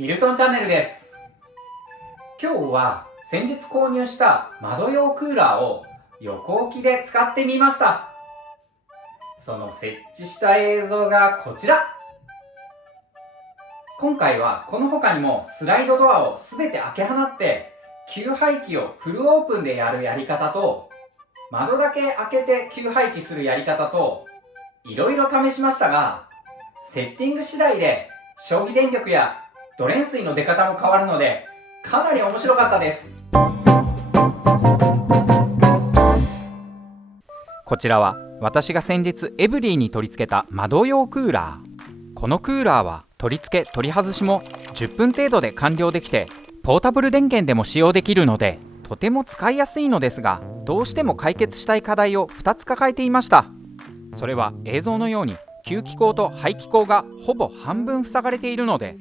ミルトンチャンネルです。今日は先日購入した窓用クーラーを横置きで使ってみました。その設置した映像がこちら。今回はこの他にもスライドドアを全て開け放って給排気をフルオープンでやるやり方と、窓だけ開けて給排気するやり方といろいろ試しましたが、セッティング次第で消費電力やドレン水の出方も変わるので、かなり面白かったです。こちらは私が先日エブリィに取り付けた窓用クーラー。このクーラーは取り付け取り外しも10分程度で完了できて、ポータブル電源でも使用できるのでとても使いやすいのですが、どうしても解決したい課題を2つ抱えていました。それは映像のように吸気口と排気口がほぼ半分塞がれているので、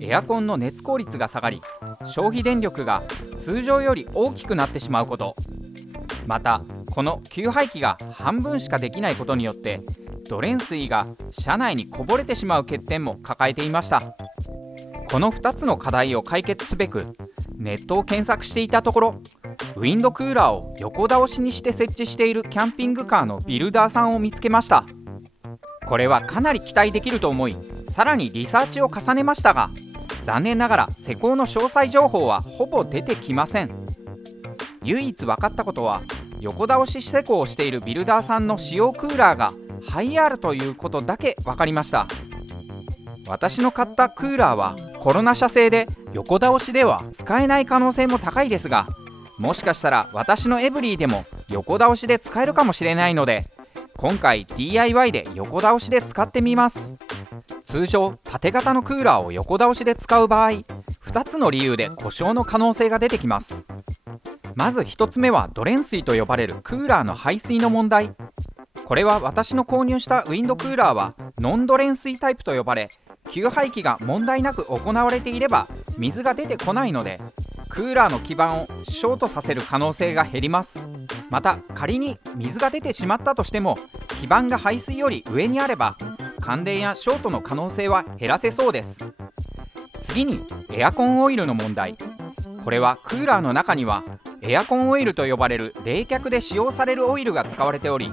エアコンの熱効率が下がり、消費電力が通常より大きくなってしまうこと、またこの給排気が半分しかできないことによってドレン水が車内にこぼれてしまう欠点も抱えていました。この2つの課題を解決すべくネットを検索していたところ、ウィンドクーラーを横倒しにして設置しているキャンピングカーのビルダーさんを見つけました。これはかなり期待できると思い、さらにリサーチを重ねましたが、残念ながら施工の詳細情報はほぼ出てきません。唯一分かったことは、横倒し施工をしているビルダーさんの使用クーラーがハイアールということだけ分かりました。私の買ったクーラーはコロナ車製で横倒しでは使えない可能性も高いですが、もしかしたら私のエブリィでも横倒しで使えるかもしれないので、今回 DIY で横倒しで使ってみます。通常縦型のクーラーを横倒しで使う場合、2つの理由で故障の可能性が出てきます。まず1つ目はドレン水と呼ばれるクーラーの排水の問題。これは私の購入したウィンドクーラーはノンドレン水タイプと呼ばれ、給排気が問題なく行われていれば水が出てこないので、クーラーの基板をショートさせる可能性が減ります。また仮に水が出てしまったとしても、基板が排水より上にあれば感電やショートの可能性は減らせそうです。次にエアコンオイルの問題。これはクーラーの中にはエアコンオイルと呼ばれる冷却で使用されるオイルが使われており、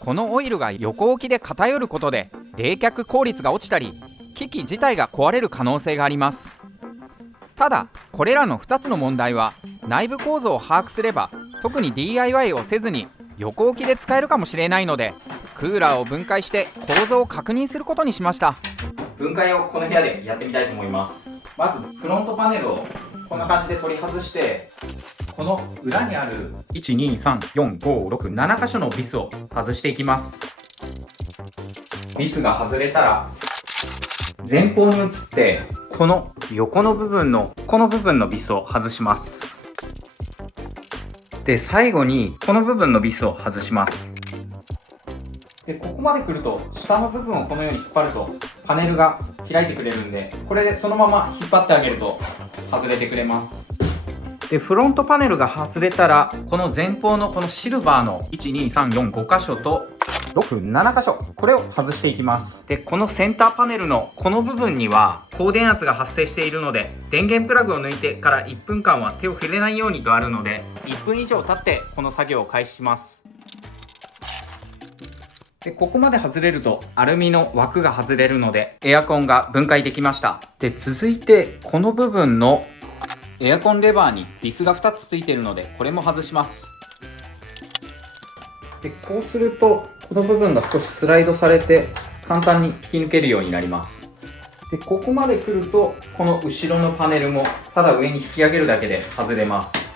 このオイルが横置きで偏ることで冷却効率が落ちたり、機器自体が壊れる可能性があります。ただこれらの2つの問題は内部構造を把握すれば、特に DIY をせずに横置きで使えるかもしれないので、クーラーを分解して構造を確認することにしました。分解をこの部屋でやってみたいと思います。まずフロントパネルをこんな感じで取り外して、この裏にある 1,2,3,4,5,6,7 箇所のビスを外していきます。ビスが外れたら前方に移って、この横の部分のこの部分のビスを外します。で最後にこの部分のビスを外します。でここまで来ると下の部分をこのように引っ張るとパネルが開いてくれるんで、これでそのまま引っ張ってあげると外れてくれます。でフロントパネルが外れたら、この前方のこのシルバーの 1,2,3,4,5 箇所と6、7箇所、これを外していきます。でこのセンターパネルのこの部分には高電圧が発生しているので、電源プラグを抜いてから1分間は手を触れないようにとあるので、1分以上経ってこの作業を開始します。でここまで外れるとアルミの枠が外れるので、エアコンが分解できました。で続いてこの部分のエアコンレバーにビスが2つついているので、これも外します。でこうするとこの部分が少しスライドされて簡単に引き抜けるようになります。でここまで来るとこの後ろのパネルもただ上に引き上げるだけで外れます。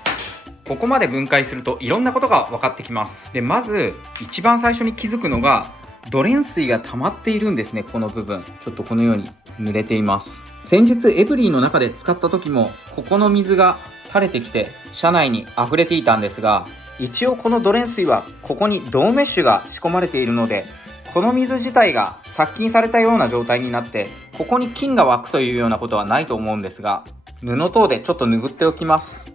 ここまで分解するといろんなことが分かってきます。でまず一番最初に気づくのが、ドレン水が溜まっているんですね。この部分ちょっとこのように濡れています。先日エブリィの中で使った時もここの水が垂れてきて車内に溢れていたんですが、一応このドレン水はここにローメッシュが仕込まれているので、この水自体が殺菌されたような状態になってここに菌が湧くというようなことはないと思うんですが、布等でちょっと拭っておきます。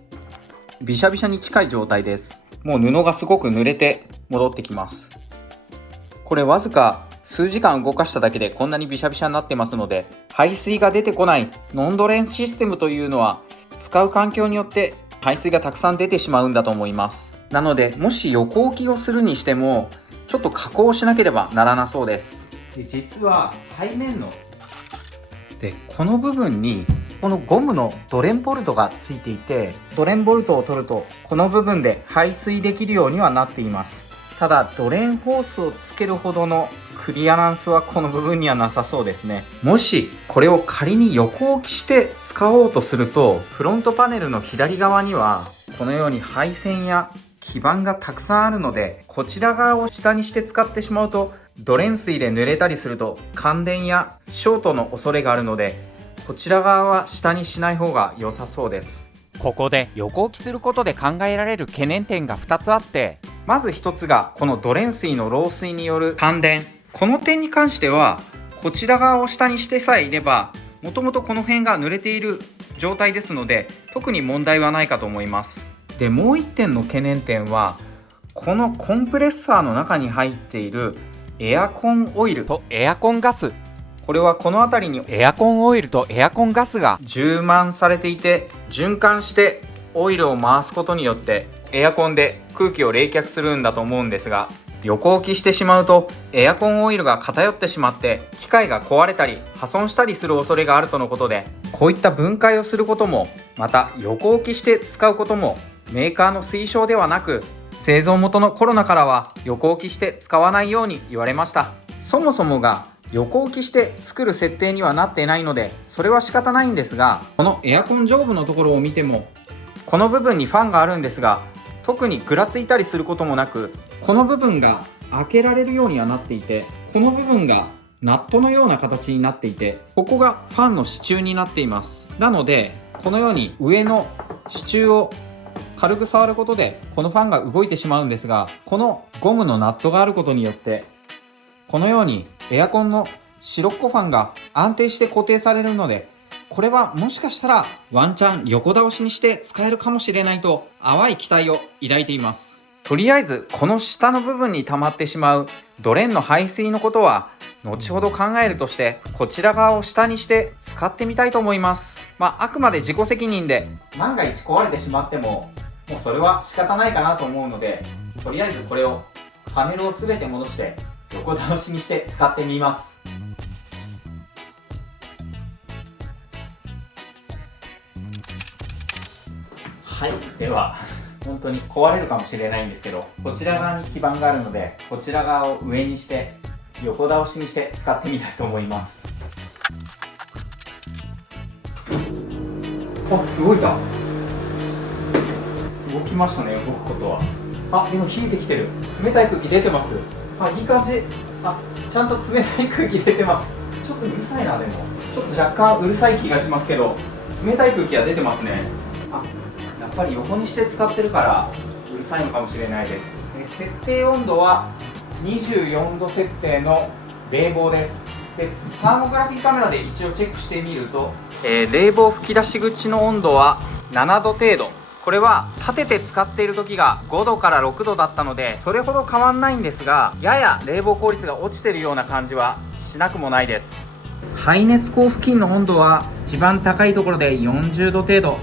びしゃびしゃに近い状態です。もう布がすごく濡れて戻ってきます。これわずか数時間動かしただけでこんなにビシャビシャになってますので、排水が出てこないノンドレンシステムというのは使う環境によって排水がたくさん出てしまうんだと思います。なのでもし横置きをするにしてもちょっと加工しなければならなそうです。で実は背面のこの部分にこのゴムのドレンボルトがついていて、ドレンボルトを取るとこの部分で排水できるようにはなっています。ただドレンホースをつけるほどのクリアランスはこの部分にはなさそうですね。もしこれを仮に横置きして使おうとすると、フロントパネルの左側にはこのように配線や基板がたくさんあるので、こちら側を下にして使ってしまうとドレン水で濡れたりすると感電やショートの恐れがあるので、こちら側は下にしない方が良さそうです。ここで横置きすることで考えられる懸念点が2つあって、まず1つがこのドレン水の漏水による感電。この点に関してはこちら側を下にしてさえいれば、もともとこの辺が濡れている状態ですので特に問題はないかと思います。でもう1点の懸念点は、このコンプレッサーの中に入っているエアコンオイルとエアコンガス、これはこの辺りにエアコンオイルとエアコンガスが充満されていて、循環してオイルを回すことによってエアコンで空気を冷却するんだと思うんですが、横置きしてしまうとエアコンオイルが偏ってしまって機械が壊れたり破損したりする恐れがあるとのことで、こういった分解をすることも、また横置きして使うこともメーカーの推奨ではなく、製造元のコロナからは横置きして使わないように言われました。そもそもが横置きして作る設定にはなっていないのでそれは仕方ないんですが、このエアコン上部のところを見てもこの部分にファンがあるんですが、特にぐらついたりすることもなく、この部分が開けられるようにはなっていて、この部分がナットのような形になっていて、ここがファンの支柱になっています。なのでこのように上の支柱を軽く触ることでこのファンが動いてしまうんですが、このゴムのナットがあることによってこのようにエアコンの白っこファンが安定して固定されるので、これはもしかしたらワンチャン横倒しにして使えるかもしれないと淡い期待を抱いています。とりあえずこの下の部分に溜まってしまうドレンの排水のことは後ほど考えるとして、こちら側を下にして使ってみたいと思います。あくまで自己責任で、万が一壊れてしまってももうそれは仕方ないかなと思うので、とりあえずこれをパネルを全て戻して横倒しにして使ってみます。はい、では本当に壊れるかもしれないんですけど、こちら側に基板があるのでこちら側を上にして横倒しにして使ってみたいと思います。あ、動いた。動きましたね、動くことは。でも冷えてきてる。冷たい空気出てます。いい感じ。ちゃんと冷たい空気出てます。ちょっとうるさいな。でもちょっと若干うるさい気がしますけど、冷たい空気は出てますね。やっぱり横にして使ってるからうるさいのかもしれないです。設定温度は24度設定の冷房です。でサーモグラフィーカメラで一応チェックしてみると、冷房吹き出し口の温度は7度程度。これは立てて使っている時が5度から6度だったのでそれほど変わんないんですが、やや冷房効率が落ちてるような感じはしなくもないです。排熱口付近の温度は一番高いところで40度程度。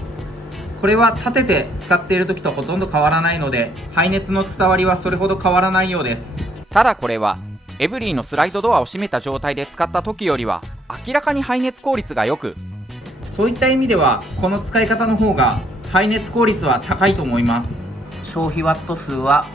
これは立てて使っている時とほとんど変わらないので、排熱の伝わりはそれほど変わらないようです。ただこれはエブリィのスライドドアを閉めた状態で使った時よりは明らかに排熱効率が良く、そういった意味ではこの使い方の方が排熱効率は高いと思います。消費ワット数は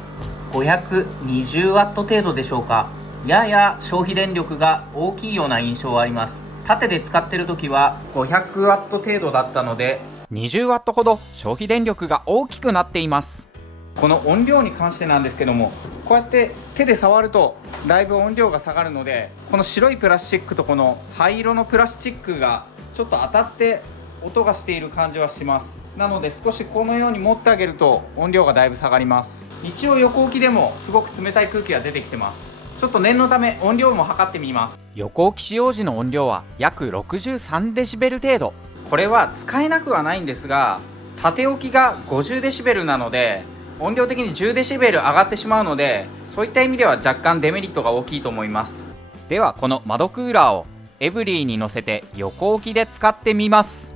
520ワット程度でしょうか。やや消費電力が大きいような印象はあります。縦で使っている時は500ワット程度だったので20ワットほど消費電力が大きくなっています。この音量に関してなんですけども、こうやって手で触るとだいぶ音量が下がるので、この白いプラスチックとこの灰色のプラスチックがちょっと当たって音がしている感じはします。なので少しこのように持ってあげると音量がだいぶ下がります。一応横置きでもすごく冷たい空気が出てきてます。ちょっと念のため音量も測ってみます。横置き使用時の音量は約63デシベル程度。これは使えなくはないんですが、縦置きが50デシベルなので音量的に10デシベル上がってしまうので、そういった意味では若干デメリットが大きいと思います。ではこの窓クーラーをエブリィに乗せて横置きで使ってみます。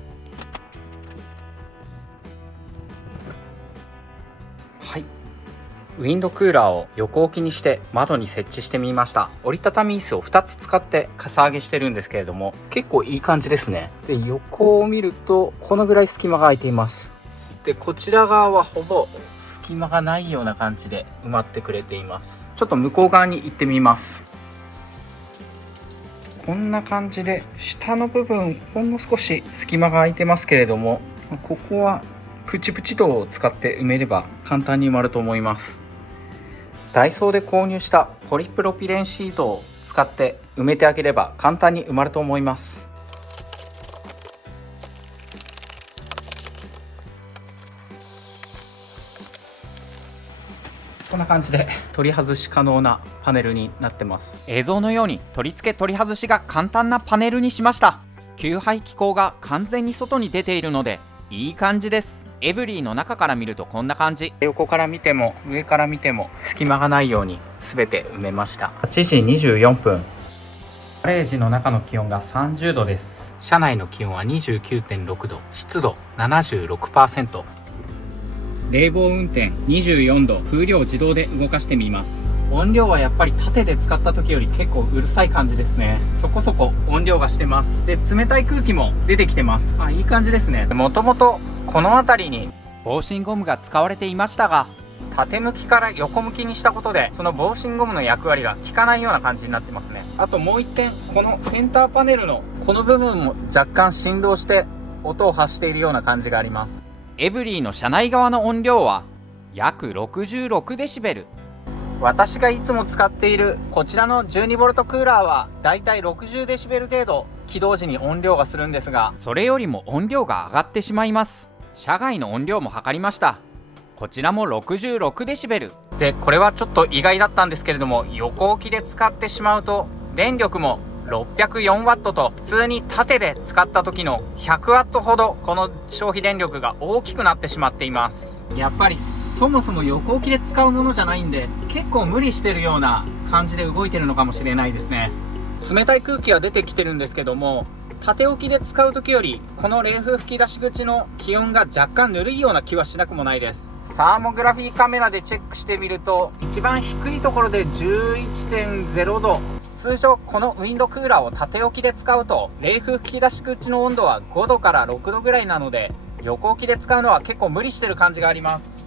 はい、ウィンドクーラーを横置きにして窓に設置してみました。折りたたみ椅子を2つ使ってかさ上げしてるんですけれども、結構いい感じですね。で、横を見るとこのぐらい隙間が空いています。で、こちら側はほぼ隙間がないような感じで埋まってくれています。ちょっと向こう側に行ってみます。こんな感じで下の部分ほんの少し隙間が空いてますけれども、ここはプチプチ戸を使って埋めれば簡単に埋まると思います。ダイソーで購入したポリプロピレンシートを使って埋めてあげれば簡単に埋まると思います。こんな感じで取り外し可能なパネルになってます。映像のように取り付け取り外しが簡単なパネルにしました。吸排気口が完全に外に出ているのでいい感じです。エブリィの中から見るとこんな感じ。横から見ても上から見ても隙間がないように全て埋めました。8時24分。ガレージの中の気温が30度です。車内の気温は 29.6 度、湿度 76%。冷房運転24度、風量自動で動かしてみます。音量はやっぱり縦で使った時より結構うるさい感じですね。そこそこ音量がしてます。で、冷たい空気も出てきてます。いい感じですね。もともとこの辺りに防振ゴムが使われていましたが、縦向きから横向きにしたことでその防振ゴムの役割が効かないような感じになってますね。あともう一点、このセンターパネルのこの部分も若干振動して音を発しているような感じがあります。エブリィの車内側の音量は約66デシベル。私がいつも使っているこちらの 12V クーラーはだいたい60デシベル程度起動時に音量がするんですが、それよりも音量が上がってしまいます。車外の音量も測りました。こちらも66デシベルで、これはちょっと意外だったんですけれども、横置きで使ってしまうと電力も604W と普通に縦で使った時の 100W ほどこの消費電力が大きくなってしまっています。やっぱりそもそも横置きで使うものじゃないんで、結構無理してるような感じで動いてるのかもしれないですね。冷たい空気は出てきてるんですけども、縦置きで使う時よりこの冷風吹き出し口の気温が若干ぬるいような気はしなくもないです。サーモグラフィーカメラでチェックしてみると、一番低いところで 11.0 度。通常このウィンドクーラーを縦置きで使うと冷風吹き出し口の温度は5度から6度ぐらいなので、横置きで使うのは結構無理してる感じがあります。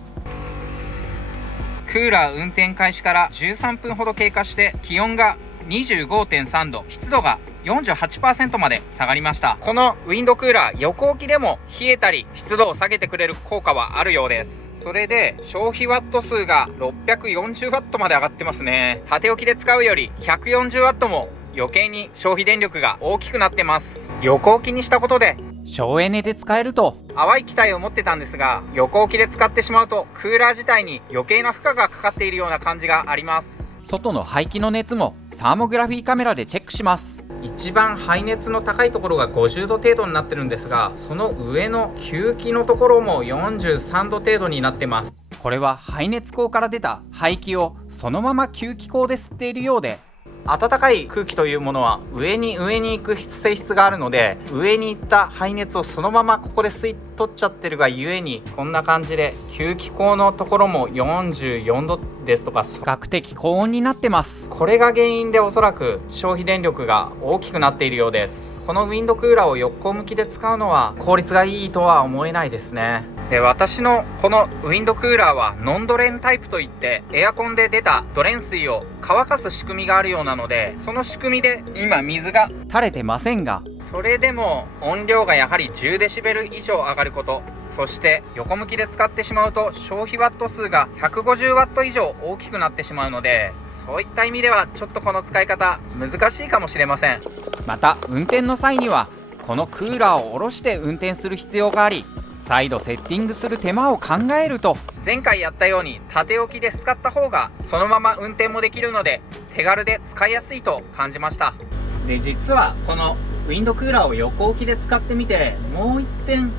クーラー運転開始から13分ほど経過して気温が 25.3 度、湿度が 48% まで下がりました。このウィンドクーラー、横置きでも冷えたり湿度を下げてくれる効果はあるようです。それで消費ワット数が 640W まで上がってますね。縦置きで使うより 140W も余計に消費電力が大きくなってます。横置きにしたことで省エネで使えると淡い期待を持ってたんですが、横置きで使ってしまうとクーラー自体に余計な負荷がかかっているような感じがあります。外の排気の熱もサーモグラフィーカメラでチェックします。一番排熱の高いところが50度程度になってるんですが、その上の吸気のところも43度程度になってます。これは排熱口から出た排気をそのまま吸気口で吸っているようで、暖かい空気というものは上に行く性質があるので、上に行った排熱をそのままここで吸い取っちゃってるがゆえに、こんな感じで吸気口のところも44度ですとか比較的高温になってます。これが原因でおそらく消費電力が大きくなっているようです。このウィンドクーラーを横向きで使うのは効率がいいとは思えないですね。で、私のこのウィンドクーラーはノンドレンタイプといって、エアコンで出たドレン水を乾かす仕組みがあるようなので、その仕組みで今水が垂れてませんが、それでも音量がやはり10デシベル以上上がること、そして横向きで使ってしまうと消費ワット数が 150W 以上大きくなってしまうので、そういった意味ではちょっとこの使い方難しいかもしれません。また運転の際にはこのクーラーを下ろして運転する必要があり、再度セッティングする手間を考えると、前回やったように縦置きで使った方がそのまま運転もできるので手軽で使いやすいと感じました。で、実はこのウィンドクーラーを横置きで使ってみて、もう一点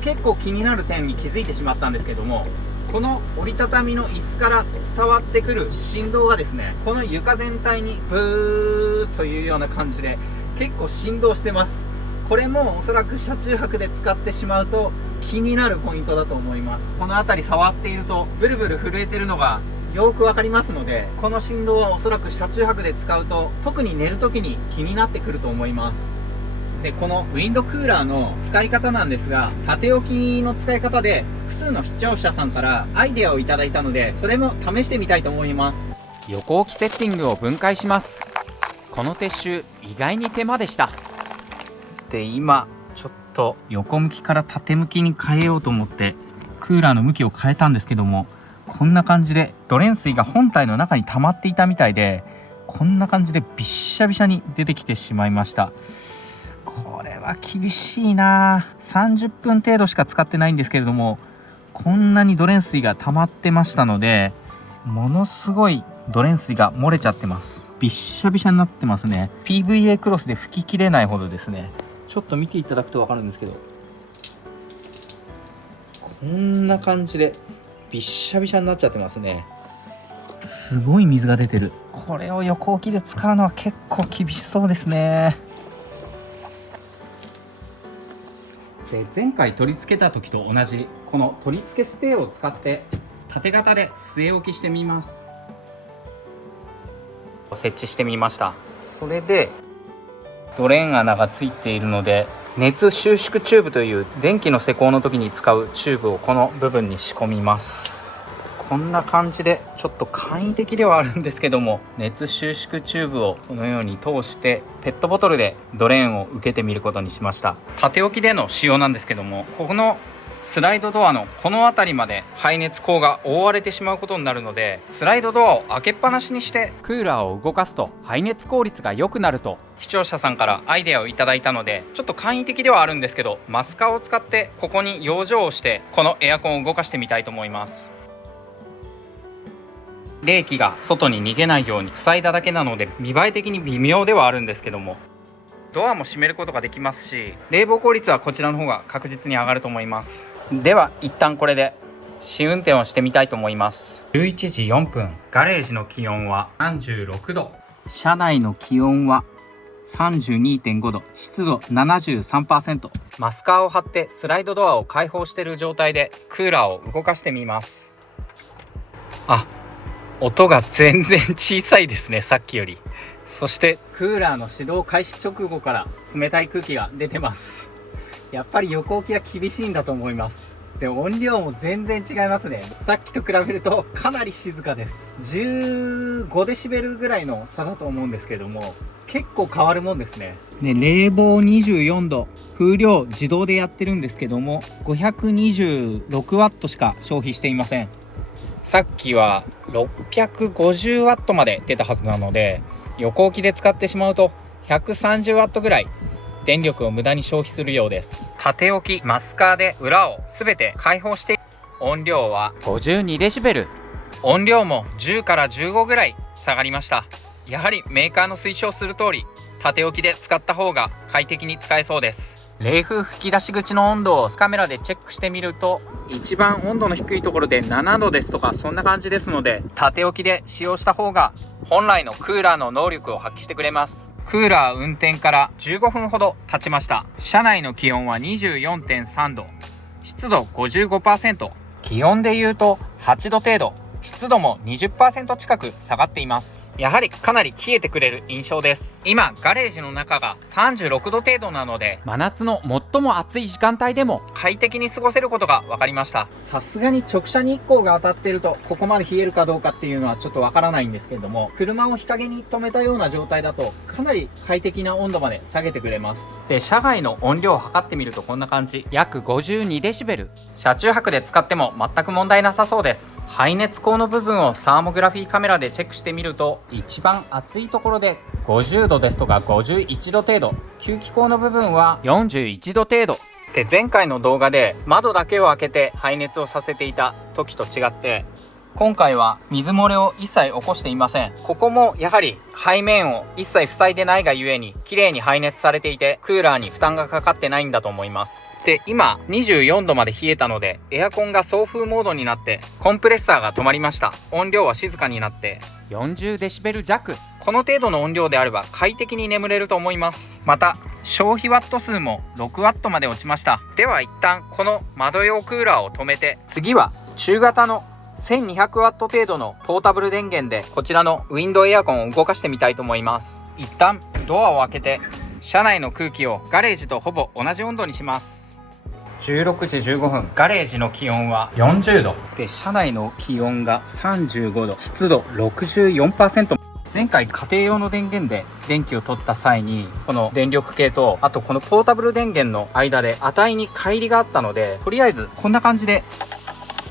結構気になる点に気づいてしまったんですけども、この折りたたみの椅子から伝わってくる振動がですね、この床全体にブーというような感じで結構振動してます。これもおそらく車中泊で使ってしまうと気になるポイントだと思います。この辺り触っているとブルブル震えてるのがよくわかりますので、この振動はおそらく車中泊で使うと特に寝る時に気になってくると思います。で、このウィンドクーラーの使い方なんですが、縦置きの使い方で複数の視聴者さんからアイデアをいただいたので、それも試してみたいと思います。横置きセッティングを分解します。この撤収意外に手間でした。で、今ちょっと横向きから縦向きに変えようと思ってクーラーの向きを変えたんですけども、こんな感じでドレン水が本体の中に溜まっていたみたいで、こんな感じでびっしゃびしゃに出てきてしまいました。これは厳しいな。30分程度しか使ってないんですけれども、こんなにドレン水が溜まってましたので、ものすごいドレン水が漏れちゃってます。びっしゃびしゃになってますね。 PVA クロスで拭ききれないほどですね。ちょっと見ていただくと分かるんですけど、こんな感じでびっしゃびしゃになっちゃってますね。すごい水が出てる。これを横置きで使うのは結構厳しそうですね。で、前回取り付けた時と同じこの取り付けステーを使って縦型で据え置きしてみます。設置してみました。それでドレーン穴がついているので、熱収縮チューブという電気の施工の時に使うチューブをこの部分に仕込みます。こんな感じでちょっと簡易的ではあるんですけども、熱収縮チューブをこのように通してペットボトルでドレーンを受けてみることにしました。縦置きでの使用なんですけども、このスライドドアのこの辺りまで排熱口が覆われてしまうことになるので、スライドドアを開けっぱなしにしてクーラーを動かすと排熱効率が良くなると視聴者さんからアイデアをいただいたので、ちょっと簡易的ではあるんですけど、マスカーを使ってここに養生をしてこのエアコンを動かしてみたいと思います。冷気が外に逃げないように塞いだだけなので見栄え的に微妙ではあるんですけども、ドアも閉めることができますし、冷房効率はこちらの方が確実に上がると思います。では一旦これで試運転をしてみたいと思います。11時4分、ガレージの気温は36度、車内の気温は 32.5 度、湿度 73%。 マスカーを貼ってスライドドアを開放している状態でクーラーを動かしてみます。音が全然小さいですね、さっきより。そしてクーラーの始動開始直後から冷たい空気が出てます。やっぱり横置きは厳しいんだと思います。で、音量も全然違いますね。さっきと比べるとかなり静かです。15デシベルぐらいの差だと思うんですけども、結構変わるもんですね。で、冷房24度、風量自動でやってるんですけども、526ワットしか消費していません。さっきは650ワットまで出たはずなので、横置きで使ってしまうと130ワットぐらい電力を無駄に消費するようです。縦置きマスカーで裏をすべて開放して、音量は52デシベル、音量も10から15ぐらい下がりました。やはりメーカーの推奨する通り縦置きで使った方が快適に使えそうです。冷風吹き出し口の温度をカメラでチェックしてみると、一番温度の低いところで7度ですとか、そんな感じですので、縦置きで使用した方が本来のクーラーの能力を発揮してくれます。クーラー運転から15分ほど経ちました。車内の気温は 24.3 度、湿度 55%、 気温でいうと8度程度、湿度も 20% 近く下がっています。やはりかなり冷えてくれる印象です。今ガレージの中が36度程度なので、真夏の最も暑い時間帯でも快適に過ごせることが分かりました。さすがに直射日光が当たってるとここまで冷えるかどうかっていうのはちょっとわからないんですけれども、車を日陰に止めたような状態だとかなり快適な温度まで下げてくれます。で、車外の音量を測ってみるとこんな感じ、約52デシベル。車中泊で使っても全く問題なさそうです。排熱口の部分をサーモグラフィーカメラでチェックしてみると、一番暑いところで50度ですとか51度程度、吸気口の部分は41度程度で、前回の動画で窓だけを開けて排熱をさせていた時と違って、今回は水漏れを一切起こしていません。ここもやはり背面を一切塞いでないがゆえに綺麗に排熱されていて、クーラーに負担がかかってないんだと思います。で、今24度まで冷えたのでエアコンが送風モードになってコンプレッサーが止まりました。音量は静かになって40デシベル弱。この程度の音量であれば快適に眠れると思います。また消費ワット数も6ワットまで落ちました。では一旦この窓用クーラーを止めて、次は中型の1200ワット程度のポータブル電源でこちらのウィンドウエアコンを動かしてみたいと思います。一旦ドアを開けて車内の空気をガレージとほぼ同じ温度にします。16時15分、ガレージの気温は40度で、車内の気温が35度、湿度 64%。 前回家庭用の電源で電気を取った際にこの電力計とあとこのポータブル電源の間で値に乖離があったので、とりあえずこんな感じで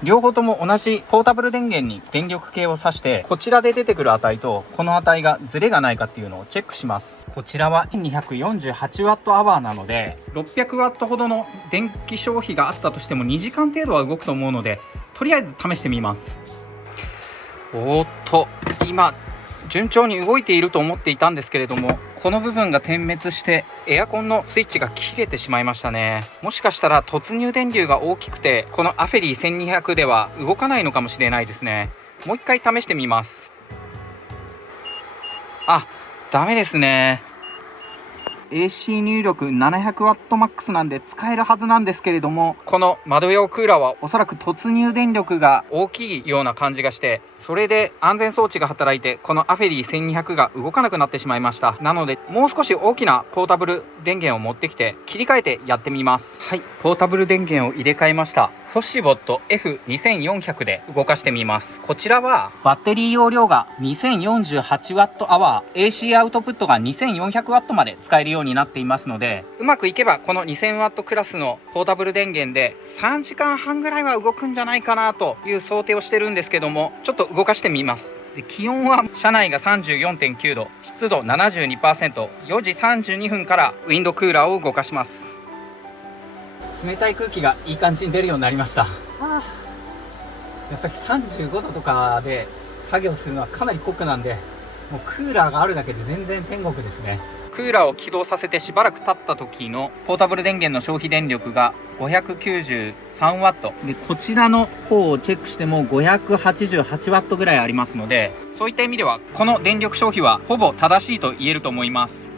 両方とも同じポータブル電源に電力計を挿して、こちらで出てくる値とこの値がズレがないかっていうのをチェックします。こちらは248ワットアワーなので600ワットほどの電気消費があったとしても2時間程度は動くと思うので、とりあえず試してみます。おーっと、今順調に動いていると思っていたんですけれども、この部分が点滅してエアコンのスイッチが切れてしまいましたね。もしかしたら突入電流が大きくてこのアフェリー1200では動かないのかもしれないですね。もう一回試してみます。あ、ダメですね。 AC 入力700ワットマックスなんで使えるはずなんですけれども、この窓用クーラーはおそらく突入電力が大きいような感じがして、それで安全装置が働いてこのアフェリー1200が動かなくなってしまいました。なのでもう少し大きなポータブル電源を持ってきて切り替えてやってみます。はい、ポータブル電源を入れ替えました。フォシボット F2400 で動かしてみます。こちらはバッテリー容量が 2048Wh、 AC アウトプットが 2400W まで使えるようになっていますので、うまくいけばこの 2000W クラスのポータブル電源で3時間半ぐらいは動くんじゃないかなという想定をしてるんですけども、ちょっと動かしてみます。で、気温は車内が 34.9 度、湿度 72%、4時32分からウィンドクーラーを動かします。冷たい空気がいい感じに出るようになりました。やっぱり35度とかで作業するのはかなり酷なんで、もうクーラーがあるだけで全然天国ですね。クーラーを起動させてしばらく経った時のポータブル電源の消費電力が593ワットで、こちらの方をチェックしても588ワットぐらいありますので、そういった意味ではこの電力消費はほぼ正しいと言えると思います。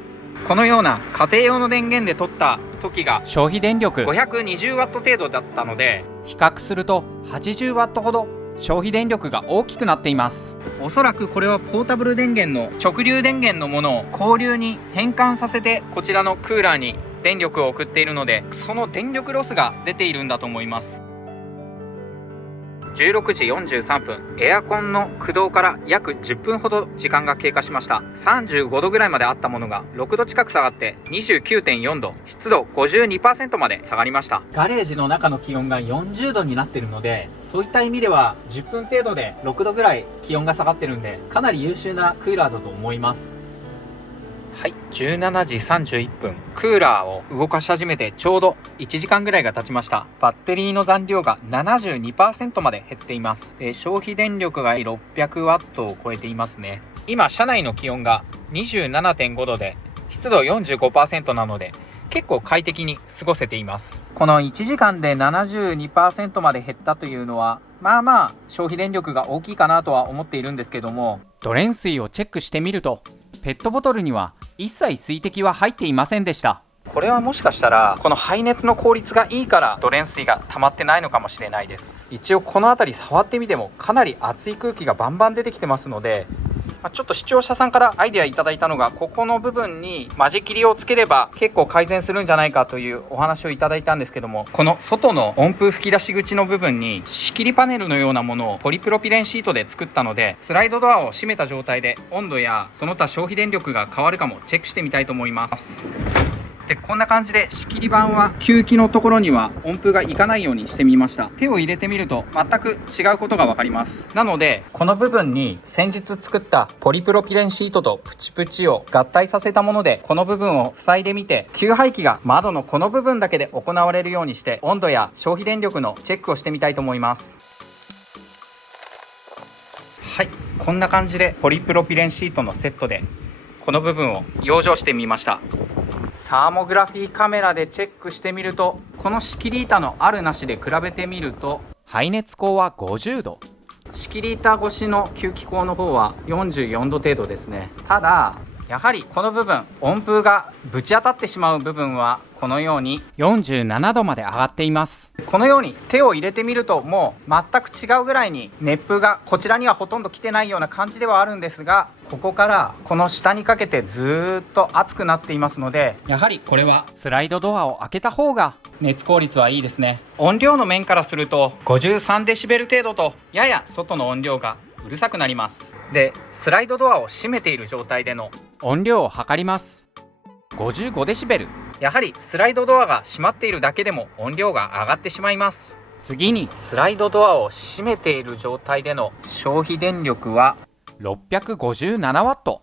このような家庭用の電源で取った時が消費電力520ワット程度だったので、比較すると80ワットほど消費電力が大きくなっています。おそらくこれはポータブル電源の直流電源のものを交流に変換させてこちらのクーラーに電力を送っているので、その電力ロスが出ているんだと思います。16時43分、エアコンの駆動から約10分ほど時間が経過しました。35度ぐらいまであったものが6度近く下がって 29.4 度、湿度 52% まで下がりました。ガレージの中の気温が40度になってるので、そういった意味では10分程度で6度ぐらい気温が下がってるんで、かなり優秀なクーラーだと思います。はい、17時31分、クーラーを動かし始めてちょうど1時間ぐらいが経ちました。バッテリーの残量が 72% まで減っています。消費電力が 600W を超えていますね。今車内の気温が 27.5 度で湿度 45% なので結構快適に過ごせています。この1時間で 72% まで減ったというのはまあまあ消費電力が大きいかなとは思っているんですけども、ドレン水をチェックしてみるとペットボトルには一切水滴は入っていませんでした。これはもしかしたらこの排熱の効率がいいからドレン水が溜まってないのかもしれないです。一応この辺り触ってみてもかなり熱い空気がバンバン出てきてますので、ちょっと視聴者さんからアイデアいただいたのが、ここの部分に間仕切りをつければ結構改善するんじゃないかというお話をいただいたんですけども、この外の温風吹き出し口の部分に仕切りパネルのようなものをポリプロピレンシートで作ったので、スライドドアを閉めた状態で温度やその他消費電力が変わるかもチェックしてみたいと思います。で、こんな感じで仕切り板は吸気のところには温風がいかないようにしてみました。手を入れてみると全く違うことが分かります。なのでこの部分に先日作ったポリプロピレンシートとプチプチを合体させたもので、この部分を塞いでみて給排気が窓のこの部分だけで行われるようにして温度や消費電力のチェックをしてみたいと思います。はい、こんな感じでポリプロピレンシートのセットでこの部分を養生してみました。サーモグラフィーカメラでチェックしてみると、この仕切り板のあるなしで比べてみると、排熱口は50度、仕切り板越しの吸気口の方は44度程度ですね。ただやはりこの部分、温風がぶち当たってしまう部分はこのように47度まで上がっています。このように手を入れてみると、もう全く違うぐらいに熱風がこちらにはほとんど来てないような感じではあるんですが、ここからこの下にかけてずーっと熱くなっていますので、やはりこれはスライドドアを開けた方が熱効率はいいですね。音量の面からすると53デシベル程度と、やや外の音量がうるさくなります。で、スライドドアを閉めている状態での音量を測ります。55デシベル。やはりスライドドアが閉まっているだけでも音量が上がってしまいます。次にスライドドアを閉めている状態での消費電力は657ワット。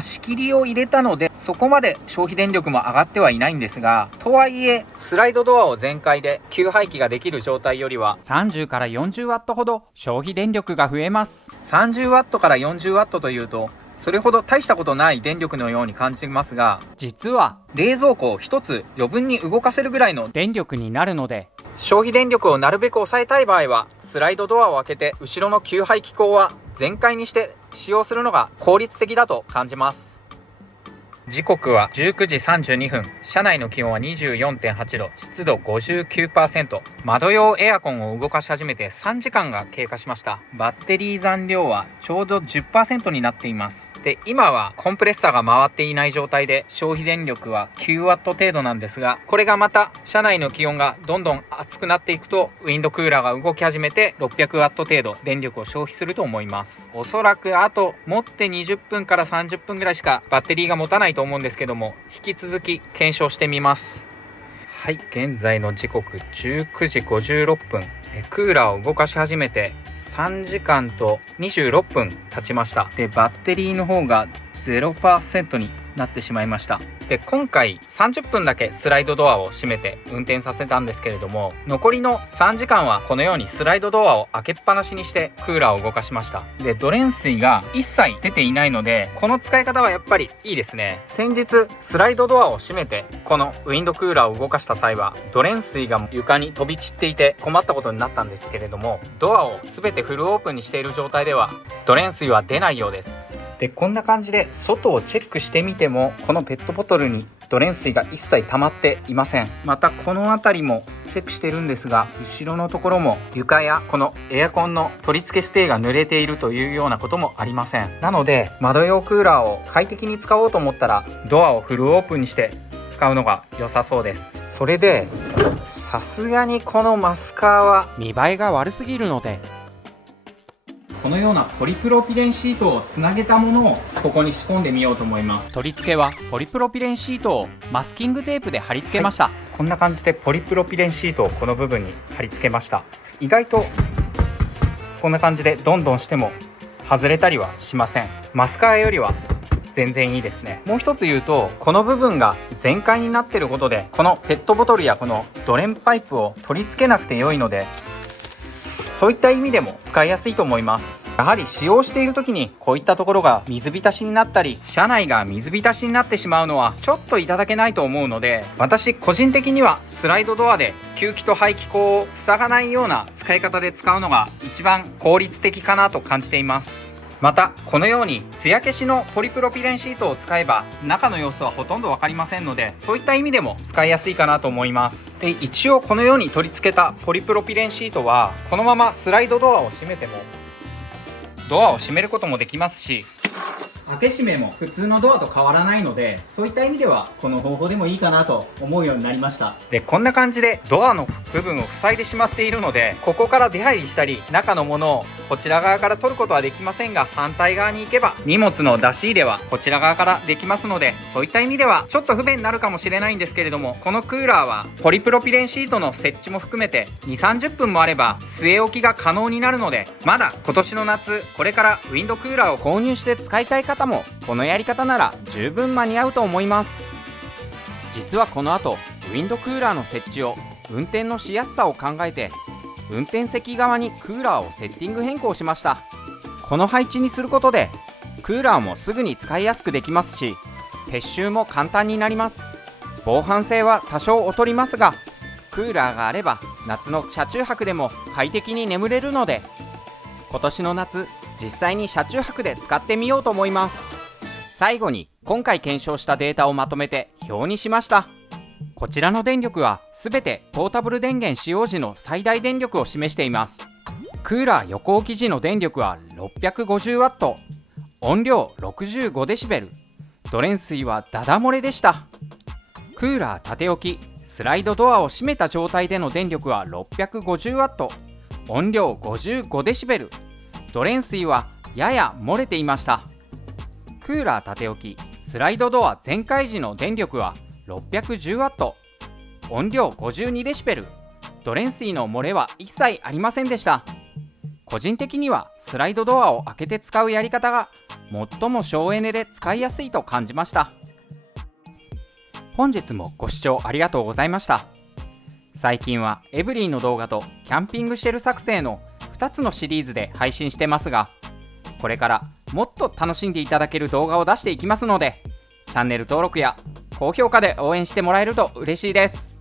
仕切りを入れたのでそこまで消費電力も上がってはいないんですが、とはいえスライドドアを全開で給排気ができる状態よりは30から40ワットほど消費電力が増えます。30ワットから40ワットというとそれほど大したことない電力のように感じますが、実は冷蔵庫を一つ余分に動かせるぐらいの電力になるので、消費電力をなるべく抑えたい場合はスライドドアを開けて後ろの給排気口は全開にして使用するのが効率的だと感じます。時刻は19時32分。車内の気温は 24.8 度、湿度 59%。窓用エアコンを動かし始めて3時間が経過しました。バッテリー残量はちょうど 10% になっています。で、今はコンプレッサーが回っていない状態で消費電力は9ワット程度なんですが、これがまた車内の気温がどんどん暑くなっていくと、ウィンドクーラーが動き始めて600ワット程度電力を消費すると思います。おそらくあと持って20分から30分ぐらいしかバッテリーが持たないと思うんですけども、引き続き検証してみます。はい、現在の時刻19時56分。クーラーを動かし始めて3時間と26分経ちました。で、バッテリーの方が 0% になってしまいました。で、今回30分だけスライドドアを閉めて運転させたんですけれども、残りの3時間はこのようにスライドドアを開けっぱなしにしてクーラーを動かしました。で、ドレン水が一切出ていないので、この使い方はやっぱりいいですね。先日スライドドアを閉めてこのウィンドクーラーを動かした際はドレン水が床に飛び散っていて困ったことになったんですけれども、ドアを全てフルオープンにしている状態ではドレン水は出ないようです。で、こんな感じで外をチェックしてみても、このペットボトルにドレン水が一切溜まっていません。またこの辺りもチェックしてるんですが、後ろのところも床やこのエアコンの取り付けステーが濡れているというようなこともありません。なので窓用クーラーを快適に使おうと思ったらドアをフルオープンにして使うのが良さそうです。それでさすがにこのマスカーは見栄えが悪すぎるので、このようなポリプロピレンシートをつなげたものをここに仕込んでみようと思います。取り付けはポリプロピレンシートをマスキングテープで貼り付けました。こんな感じでポリプロピレンシートをこの部分に貼り付けました。意外とこんな感じでどんどんしても外れたりはしません。マスカーよりは全然いいですね。もう一つ言うと、この部分が全開になっていることで、このペットボトルやこのドレンパイプを取り付けなくて良いので、そういった意味でも使いやすいと思います。やはり使用している時にこういったところが水浸しになったり、車内が水浸しになってしまうのはちょっといただけないと思うので、私個人的にはスライドドアで吸気と排気口を塞がないような使い方で使うのが一番効率的かなと感じています。またこのように艶消しのポリプロピレンシートを使えば中の様子はほとんど分かりませんので、そういった意味でも使いやすいかなと思います。で、一応このように取り付けたポリプロピレンシートはこのままスライドドアを閉めてもドアを閉めることもできますし、開け閉めも普通のドアと変わらないので、そういった意味ではこの方法でもいいかなと思うようになりました。で、こんな感じでドアの部分を塞いでしまっているので、ここから出入りしたり中のものをこちら側から取ることはできませんが、反対側に行けば荷物の出し入れはこちら側からできますので、そういった意味ではちょっと不便になるかもしれないんですけれども、このクーラーはポリプロピレンシートの設置も含めて 2,30 分もあれば据え置きが可能になるので、まだ今年の夏これからウィンドクーラーを購入して使いたい方もこのやり方なら十分間に合うと思います。実はこの後ウィンドクーラーの設置を運転のしやすさを考えて運転席側にクーラーをセッティング変更しました。この配置にすることでクーラーもすぐに使いやすくできますし、撤収も簡単になります。防犯性は多少劣りますが、クーラーがあれば夏の車中泊でも快適に眠れるので、今年の夏実際に車中泊で使ってみようと思います。最後に今回検証したデータをまとめて表にしました。こちらの電力はすべてポータブル電源使用時の最大電力を示しています。クーラー横置き時の電力は 650W、 音量 65dB、 ドレン水はダダ漏れでした。クーラー縦置きスライドドアを閉めた状態での電力は 650W、 音量 55dB、 ドレン水はやや漏れていました。クーラー縦置きスライドドア全開時の電力は 610W、 音量 52dB、 ドレン水の漏れは一切ありませんでした。個人的にはスライドドアを開けて使うやり方が最も省エネで使いやすいと感じました。本日もご視聴ありがとうございました。最近はエブリィの動画とキャンピングシェル作成の2つのシリーズで配信してますが、これからもっと楽しんでいただける動画を出していきますので、チャンネル登録や高評価で応援してもらえると嬉しいです。